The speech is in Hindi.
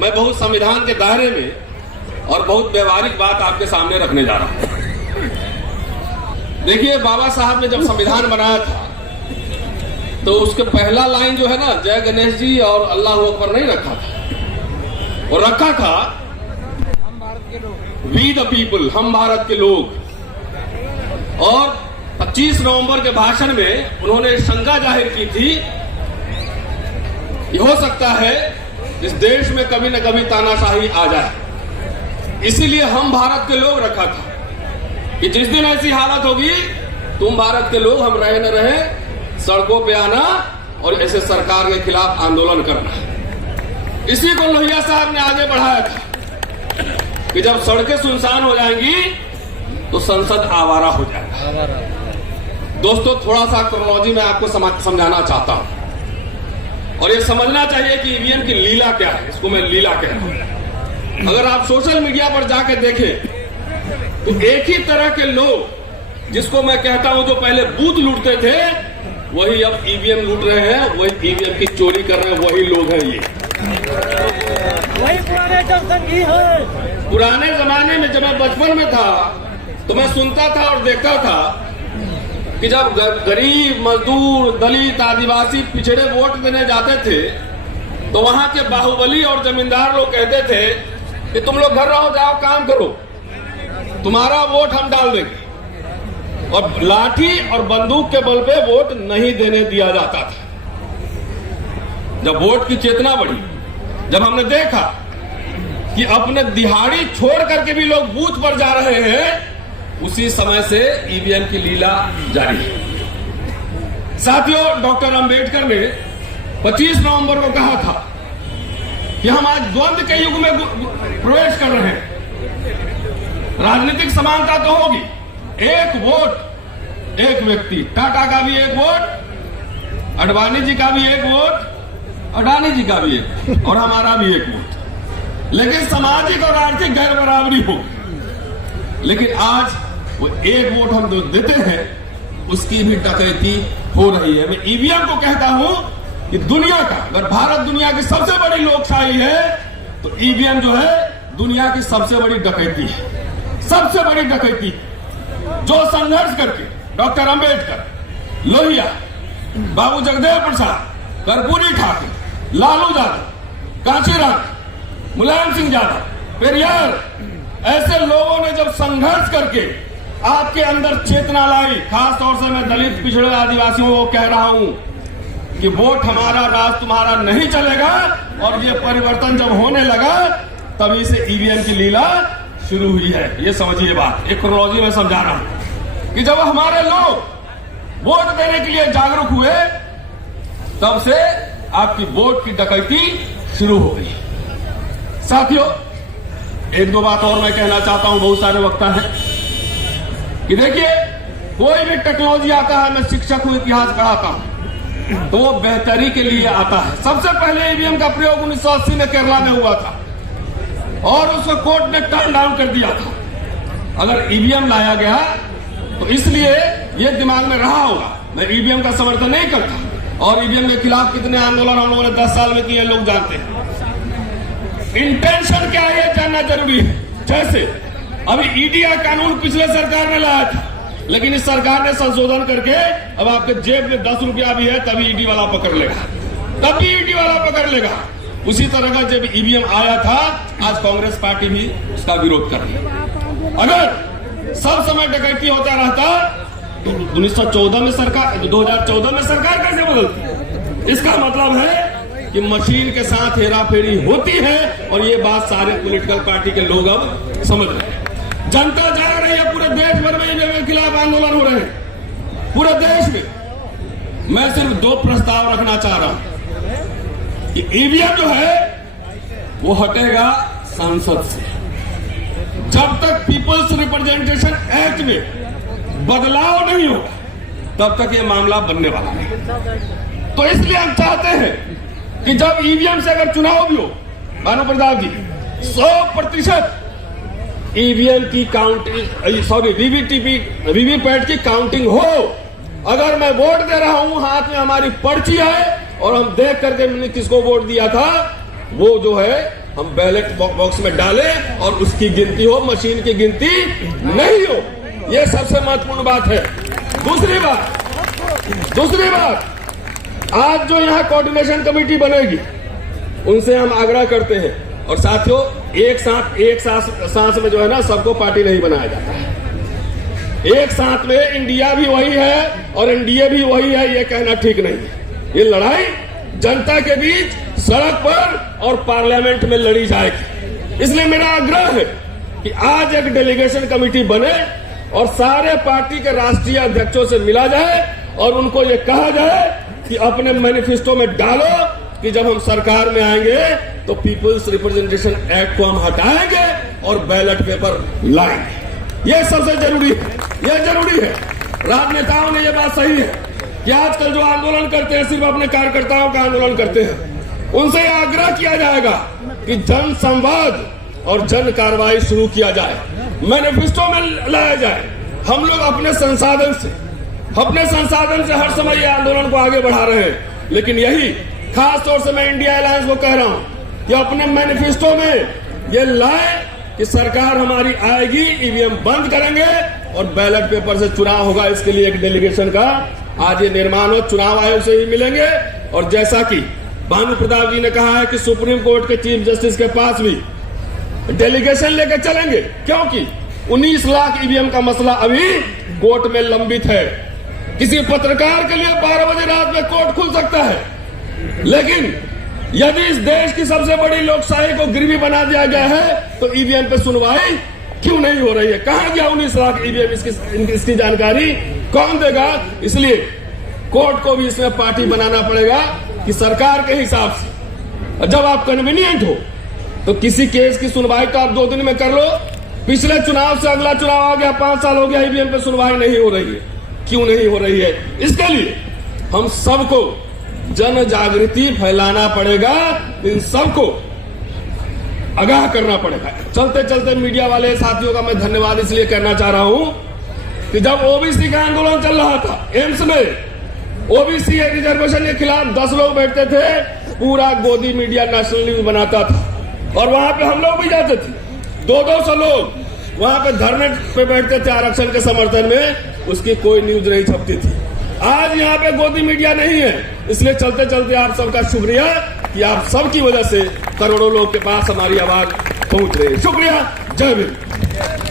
मैं बहुत संविधान के दायरे में और बहुत व्यवहारिक बात आपके सामने रखने जा रहा हूं। देखिए, बाबा साहब ने जब संविधान बनाया था तो उसके पहला लाइन जो है ना, जय गणेश जी और अल्लाह अकबर नहीं रखा था, और रखा था हम भारत के लोग, वी द पीपल, हम भारत के लोग। और 25 नवंबर के भाषण में उन्होंने शंका जाहिर की थी, ये हो सकता है इस देश में कभी न कभी तानाशाही आ जाए, इसीलिए हम भारत के लोग रखा था कि जिस दिन ऐसी हालत होगी, तुम भारत के लोग, हम रहे न रहे, सड़कों पे आना और ऐसे सरकार के खिलाफ आंदोलन करना। इसी को लोहिया साहब ने आगे बढ़ाया था कि जब सड़कें सुनसान हो जाएंगी तो संसद आवारा हो जाएगा। दोस्तों, थोड़ा सा क्रोनोलॉजी में आपको समझाना चाहता हूं, और ये समझना चाहिए कि ईवीएम की लीला क्या है। इसको मैं लीला कह रहा हूं। अगर आप सोशल मीडिया पर जाके देखें तो एक ही तरह के लोग, जिसको मैं कहता हूं जो पहले बूथ लूटते थे, वही अब ईवीएम लूट रहे हैं, वही ईवीएम की चोरी कर रहे हैं, वही लोग हैं। ये वही पुराने जनसंघी है। पुराने जमाने में जब मैं बचपन में था तो मैं सुनता था और देखता था कि जब गरीब, मजदूर, दलित, आदिवासी, पिछड़े वोट देने जाते थे तो वहां के बाहुबली और जमींदार लोग कहते थे कि तुम लोग घर रहो, जाओ काम करो, तुम्हारा वोट हम डाल देंगे। और लाठी और बंदूक के बल पे वोट नहीं देने दिया जाता था। जब वोट की चेतना बढ़ी, जब हमने देखा कि अपने दिहाड़ी छोड़ करके भी लोग बूथ पर जा रहे हैं, उसी समय से ईवीएम की लीला जारी है। साथियों, डॉक्टर अंबेडकर ने 25 नवंबर को कहा था कि हम आज द्वंद्व के युग में प्रवेश कर रहे हैं। राजनीतिक समानता तो होगी, एक वोट एक व्यक्ति, टाटा का भी एक वोट, अडवाणी जी का भी एक वोट, अडानी जी का भी एक, और हमारा भी एक वोट, लेकिन सामाजिक और आर्थिक गैर बराबरी होगी। लेकिन आज वो एक वोट हम जो देते हैं उसकी भी डकैती हो रही है। मैं ईवीएम को कहता हूं कि दुनिया का, अगर भारत दुनिया की सबसे बड़ी लोकशाही है तो ईवीएम जो है दुनिया की सबसे बड़ी डकैती है, सबसे बड़ी डकैती। जो संघर्ष करके डॉक्टर अंबेडकर, लोहिया, बाबू जगदेव प्रसाद, कर्पूरी ठाकुर, लालू यादव, कांचीराम, मुलायम सिंह यादव, पेरियार, ऐसे लोगों ने जब संघर्ष करके आपके अंदर चेतना लाई, खास तौर से मैं दलित, पिछड़े, आदिवासियों को कह रहा हूं कि वोट हमारा, राज तुम्हारा नहीं चलेगा। और ये परिवर्तन जब होने लगा तभी से ईवीएम की लीला शुरू हुई है। ये समझिए बात, एक क्रोनोलॉजी में समझा रहा हूं कि जब हमारे लोग वोट देने के लिए जागरूक हुए तब से आपकी वोट की डकैती शुरू हो गई। साथियों, एक दो बात और मैं कहना चाहता हूं, बहुत सारे वक्ता हैं, कि देखिए, कोई भी टेक्नोलॉजी आता है, मैं शिक्षक हूं, इतिहास पढ़ाता हूं, तो वो बेहतरी के लिए आता है। सबसे पहले ईवीएम का प्रयोग 1980 में केरला में हुआ था और उसको कोर्ट ने टर्न डाउन कर दिया था। अगर ईवीएम लाया गया तो इसलिए ये दिमाग में रहा होगा। मैं ईवीएम का समर्थन नहीं करता, और ईवीएम के खिलाफ कितने आंदोलन हम लोगों ने 10 साल में किए लोग जानते हैं। इंटेंशन क्या है जानना जरूरी है। जैसे अभी ईडी का कानून पिछले सरकार ने लाया था, लेकिन इस सरकार ने संशोधन करके अब आपके जेब में 10 रुपया भी है तभी ईडी वाला पकड़ लेगा, तभी ईडी वाला पकड़ लेगा। उसी तरह का जब ईवीएम आया था, आज कांग्रेस पार्टी भी उसका विरोध कर रही है। अगर सब समय डकैती होता रहता तो 1914 में सरकार, 2014 में सरकार कैसे बदलती? इसका मतलब है कि मशीन के साथ हेराफेरी होती है, और ये बात सारे पॉलिटिकल पार्टी के लोग अब समझ रहे हैं। जनता जा रही है, पूरे देश भर में ईवीएम के खिलाफ आंदोलन हो रहे हैं, पूरे देश में। मैं सिर्फ 2 प्रस्ताव रखना चाह रहा हूं कि ईवीएम जो है वो हटेगा संसद से। जब तक पीपल्स रिप्रेजेंटेशन एक्ट में बदलाव नहीं होगा तब तक ये मामला बनने वाला है। तो इसलिए हम चाहते हैं कि जब ईवीएम से अगर चुनाव भी हो, भानु प्रताप जी, 100% ईवीएम की काउंटिंग, सॉरी वीवीपैट की काउंटिंग हो। अगर मैं वोट दे रहा हूं, हाथ में हमारी पर्ची है और हम देख करके मैंने किसको वोट दिया था, वो जो है हम बैलेट बॉक्स में डालें और उसकी गिनती हो, मशीन की गिनती नहीं हो। यह सबसे महत्वपूर्ण बात है। दूसरी बात, आज जो यहाँ कोऑर्डिनेशन कमेटी बनेगी उनसे हम आग्रह करते हैं, और साथियों एक सांस में जो है ना सबको पार्टी नहीं बनाया जाता है। एक साथ में इंडिया भी वही है और एनडीए भी वही है, ये कहना ठीक नहीं है। ये लड़ाई जनता के बीच सड़क पर और पार्लियामेंट में लड़ी जाएगी। इसलिए मेरा आग्रह है कि आज एक डेलीगेशन कमेटी बने और सारे पार्टी के राष्ट्रीय अध्यक्षों से मिला जाए और उनको ये कहा जाए कि अपने मैनिफेस्टो में डालो कि जब हम सरकार में आएंगे तो पीपल्स रिप्रेजेंटेशन एक्ट को हम हटाएंगे और बैलेट पेपर लाएंगे। यह सबसे जरूरी है, यह जरूरी है। राजनेताओं ने यह बात सही है कि आजकल जो आंदोलन करते हैं सिर्फ अपने कार्यकर्ताओं का आंदोलन करते हैं। उनसे यह आग्रह किया जाएगा कि जन संवाद और जन कार्रवाई शुरू किया जाए, मैनिफेस्टो में लाया जाए। हम लोग अपने संसाधन से हर समय ये आंदोलन को आगे बढ़ा रहे हैं, लेकिन यही खास तौर से मैं इंडिया अलायंस को कह रहा हूं कि अपने मैनिफेस्टो में ये लाए कि सरकार हमारी आएगी, ईवीएम बंद करेंगे और बैलेट पेपर से चुनाव होगा। इसके लिए एक डेलीगेशन का आज ये निर्माण हो, चुनाव आयोग से ही मिलेंगे। और जैसा कि भानु प्रताप जी ने कहा है कि सुप्रीम कोर्ट के चीफ जस्टिस के पास भी डेलीगेशन लेकर चलेंगे, क्योंकि 19 लाख ईवीएम का मसला अभी कोर्ट में लंबित है। किसी पत्रकार के लिए 12 बजे रात में कोर्ट खुल सकता है, लेकिन यदि इस देश की सबसे बड़ी लोकशाही को गिरवी बना दिया गया है तो ईवीएम पे सुनवाई क्यों नहीं हो रही है? कहां गया 19 लाख ईवीएम? इसकी जानकारी कौन देगा? इसलिए कोर्ट को भी इसमें पार्टी बनाना पड़ेगा कि सरकार के हिसाब से जब आप कन्वीनियंट हो तो किसी केस की सुनवाई तो आप 2 दिन में कर लो। पिछले चुनाव से अगला चुनाव आ गया, 5 साल हो गया, ईवीएम पे सुनवाई नहीं हो रही है। क्यों नहीं हो रही है? इसके लिए हम सबको जन जागृति फैलाना पड़ेगा, इन सबको आगाह करना पड़ेगा। चलते चलते मीडिया वाले साथियों का मैं धन्यवाद इसलिए करना चाह रहा हूं कि जब ओबीसी का आंदोलन चल रहा था एम्स में, ओबीसी रिजर्वेशन के खिलाफ 10 लोग बैठते थे, पूरा गोदी मीडिया नेशनल न्यूज बनाता था और वहां पे हम लोग भी जाते थे। 200 लोग वहां पे धरने पे बैठते थे आरक्षण के समर्थन में, उसकी कोई न्यूज नहीं छपती थी। आज यहाँ पे गोदी मीडिया नहीं है, इसलिए चलते चलते आप सबका शुक्रिया कि आप सबकी वजह से करोड़ों लोग के पास हमारी आवाज पहुंच रही है। शुक्रिया। जय भीम।